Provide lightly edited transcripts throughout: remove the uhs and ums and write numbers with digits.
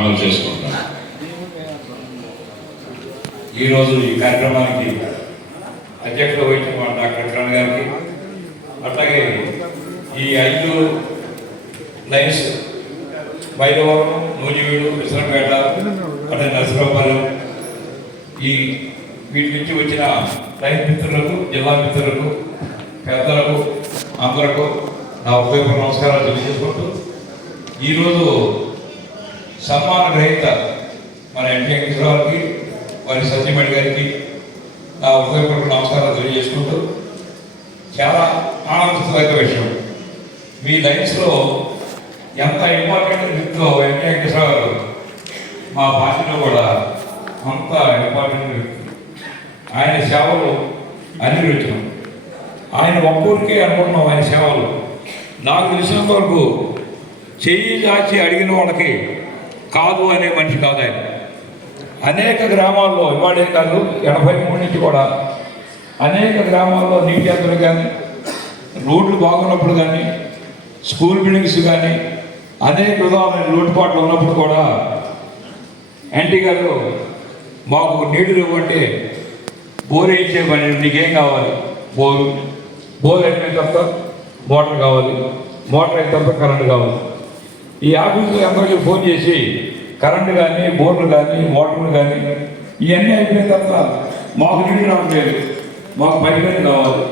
మనం చేసుకుంటాం. ఈరోజు ఈ కార్యక్రమానికి అధ్యక్షుడు వహించిన డాక్టర్ కిరణ్ గారికి, అట్లాగే ఈ 5 లైన్స్ మైలవరం, నూజివీడు, విశ్వపేట, అట్లా నరసరావుపాలెం వీటి నుంచి వచ్చిన రైతు మిత్రులకు, జిల్లా మిత్రులకు, పెద్దలకు అందరకు నా ఉపయోగ నమస్కారాలు తెలియజేసుకుంటూ, ఈరోజు సన్మాన గ్రహీత మన ఎన్టీ వెంకటేశ్వరరావుకి, వారి సత్యమణి గారికి నా ఉపయోగపూర్వక నమస్కారాలు తెలియజేసుకుంటూ, చాలా ఆనందిస్తున్న విషయం, మీ లైన్స్లో ఎంత ఇంపార్టెంట్ వ్యక్తిలో ఎన్టీ వెంకటేశ్వరరావు గారు మా పార్టీలో కూడా అంత ఇంపార్టెంట్ వ్యక్తి. ఆయన సేవలు అన్ని వచ్చినాం. ఆయన ఒక్కరికే అనుకుంటున్నాం. ఆయన సేవలు నాకు తెలిసినంత వరకు చెయ్యి దాచి అడిగిన వాళ్ళకి కాదు అనే మనిషి కాదు ఆయన. అనేక గ్రామాల్లో ఇవాడే కాదు 83 నుంచి కూడా అనేక గ్రామాల్లో నీటి అంతలు కానీ, రోడ్లు బాగున్నప్పుడు కానీ, స్కూల్ బిల్డింగ్స్ కానీ అనేక విధాలైన లోటుపాట్లు ఉన్నప్పుడు కూడా ఎన్టీ గారు మాకు నీళ్లు ఇవ్వంటే బోర్ వేయించే పని, నీకేం కావాలి, బోర్ అయిన తర్వాత మోటార్ కావాలి, మోటార్ అయిన తర్వాత కరెంటు కావాలి. ఈ ఆఫీసులో అందరికీ ఫోన్ చేసి కరెంటు కానీ, బోర్లు కానీ, మోటార్లు కానీ ఇవన్నీ అయిపోయిన తర్వాత మాకు నీళ్ళు రావట్లేదు, మాకు పైపు కావాలి.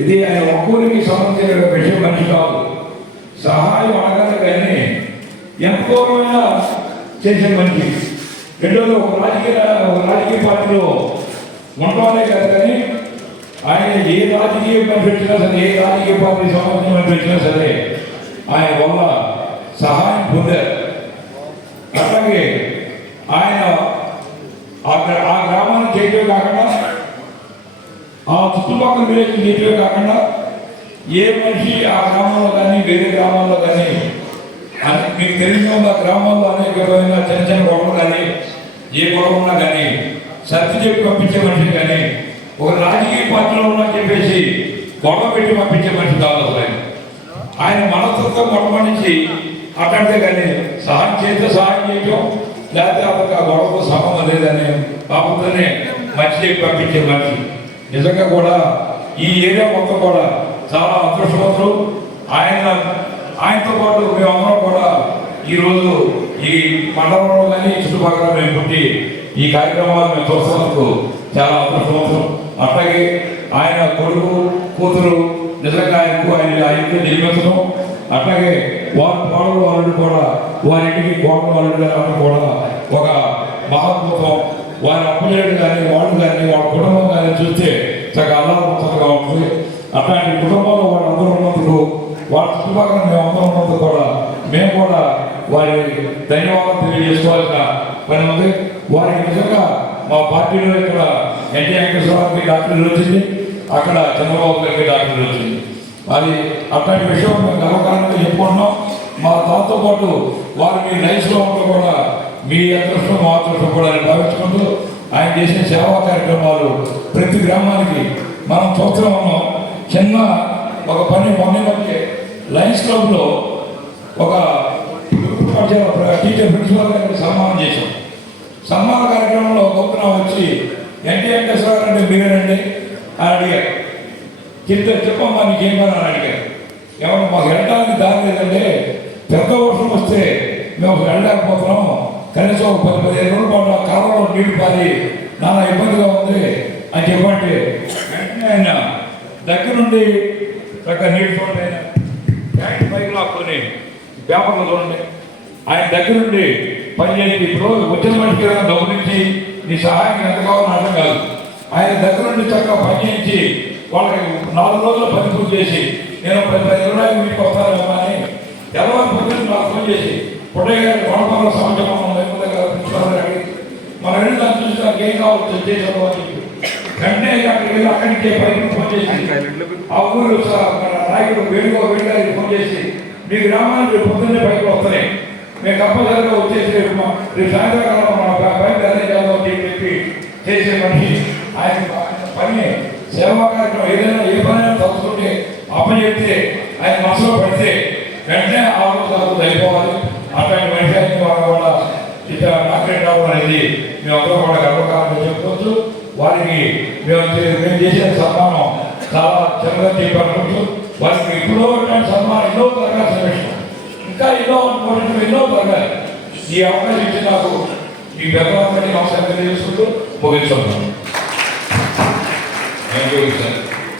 ఇది ఆయన ఒక్కరికి సంబంధించిన విషయం మనిషి కాదు. సహాయం అడగాలి కానీ ఎంతోమైనా చేసే మనిషి. రెండోది ఒక రాజకీయ పార్టీలో ఉండవాలే కాదు కానీ ఆయన ఏ రాజకీయ మనిషి వచ్చినా సరే, ఏ రాజకీయ పార్టీ సంబంధించిన మనిషి వచ్చినా సరే ఆయన వల్ల సహాయం పొందారు. అట్లాగే ఆయన ఆ గ్రామాన్ని చేయటమే కాకుండా, ఆ చుట్టుపక్కల విలేజ్ చేయటమే కాకుండా, ఏ మనిషి ఆ గ్రామంలో కానీ వేరే గ్రామాల్లో కానీ మీకు తెలిసిన ఆ గ్రామాల్లో అనేక విధమైన చిన్న చిన్న గొడవలు కానీ, ఏ గొడవ ఉన్నా కానీ సర్ది చెప్పి పంపించే మనిషి కానీ, ఒక రాజకీయ పార్టీలో ఉన్నా చెప్పేసి గొడవ పెట్టి పంపించే మనిషి కాదు అసలు. ఆయన మనస్తత్వం మొట్టమొదటి అట్లాంటిదే కానీ సహాయం చేస్తే సహాయం చేయటం, లేకపోతే అతనికి ఆ గొడవకు సంబంధం లేదని పాపంతోనే మంచి చెప్పి పంపించే మనిషి. నిజంగా కూడా ఈ ఏరియా మొత్తం కూడా చాలా అదృష్టవంతులు. ఆయనతో పాటు మేమందరం కూడా ఈరోజు ఈ మండలంలో కానీ చుట్టుపక్కల మేము పుట్టి ఈ కార్యక్రమాలు మేము చూస్తున్నందుకు చాలా అదృష్టవంతులు. అట్లాగే ఆయన కొడుకు, కూతురు నిజంగా ఆయనకు నిర్మించడం, అట్లాగే వారి కోడలు వాళ్ళు కూడా వారింటికి కోడలు వాళ్ళు రావడం కూడా ఒక మహాద్భుతం. వారి అప్పులేడు కానీ వాళ్ళు కానీ వాళ్ళ కుటుంబం కానీ చూస్తే చాలా అల్లారముగా ఉంటుంది. అట్లాంటి కుటుంబంలో వాళ్ళందరూ ఉన్నందుకు, వాళ్ళ చుట్టుపక్కల మేము అందరూ ఉన్నందుకు కూడా మేము కూడా వారి ధన్యవాదాలు తెలియజేసుకోవాల్సిన పని ఉంది. వారికి నిజంగా మా పార్టీలో ఇక్కడ ఎన్టీ వెంకటేశ్వరరావుకి డాక్టర్లు వచ్చింది, అక్కడ చంద్రబాబు గారికి డాక్టర్లు వచ్చింది. అది అట్లాంటి విషయం మేము గర్వకారణంగా చెప్పుకుంటున్నాం. మా దాంతోపాటు వారు మీ లైఫ్లో ఉండడం కూడా మీ అదృష్టం, మా అదృష్టం కూడా భావించుకుంటూ ఆయన చేసిన సేవా కార్యక్రమాలు ప్రతి గ్రామానికి మనం చూస్తూ ఉన్నాం. చిన్న ఒక పని మొన్న లయన్స్ క్లబ్లో ఒక టీచర్ ప్రిన్సిపల్ గారికి సన్మానం చేశాం. సన్మాన కార్యక్రమంలో గౌతమ వచ్చి ఎన్టీ వెంకటేశ్వరరావు అంటే మీరేనండి అని అడిగారు. చెప్పమ్మా నీకేం పని అని అడిగారు. ఏమన్నా మాకు వెళ్ళడానికి దారి లేదంటే పెద్ద వర్షం వస్తే మేము వెళ్ళలేకపోతున్నాం, కనీసం ఒక 10-15 రోజుల పాటు కాలంలో నీళ్లు పారి నానా ఇబ్బందిగా ఉంది అని చెప్పంటే వెంటనే ఆయన దగ్గరుండి చక్కగా నీళ్ళు చూడండి, ఆయన ట్యాంక్ పైకి లాక్కొని పేపర్లు చూడండి, ఆయన దగ్గరుండి పనిచేసి ఇప్పుడు వచ్చిన మనిషికి డబ్బు నుంచి నీ సహాయం ఎంత కావాలని అర్థం కాదు. ఆయన దగ్గరుండి చక్కగా పనిచేయించి వాళ్ళకి 4 రోజులు పని పూర్తి చేసి నేను 10-15 రోజులు మీకు వస్తానమ్మా అని తెల్లవారి పొద్దున్న నాకు ఫోన్ చేసి పుట్టయ్య గారి కొనపంలో సమాచారం మనం వెళ్ళి దాన్ని చూసి నాకు ఏం కావచ్చు చేసాము అని చెప్పి వెంటనే అక్కడికి వెళ్ళి అక్కడి నుంచే పైకి ఫోన్ చేసి ఆ ఊరు నాయకుడు వేణుగారికి ఫోన్ చేసి మీ గ్రామానికి పొద్దున్నే పైకి వస్తున్నాయి, మేము కంపల్సరిగా వచ్చేసి రేపు సాయంత్రం మన బయట అదే చేద్దాం చెప్పి చేసే మనిషి. ఆయన పని సేవా కార్యక్రమం ఏదైనా ఏ పనైనా తలుచుకుంటే అప్పచెప్తే ఆయన మనసులో పడితే వెంటనే ఆ రోజు అయిపోవాలి. అట్లాంటి మనిషి కూడా నాగరెడ్డి రావు అనేది మేమందరం కూడా గర్వకారంగా చెప్పుకోవచ్చు. వారికి మేము చేసిన సన్మానం చాలా చిన్నగా చెప్పనుకుంటూ వారికి ఎప్పుడో ఇట్లాంటి సన్మానం ఎన్నో జరగాల్సిన విషయం, ఇంకా ఎన్నో అనుకోవడం ఎన్నో జరగాలి. ఈ అవకాశం ఇచ్చి నాకు ఈ పెద్దవాళ్ళని నమస్కారం తెలియజేసుకుంటూ ముగిస్తున్నాను.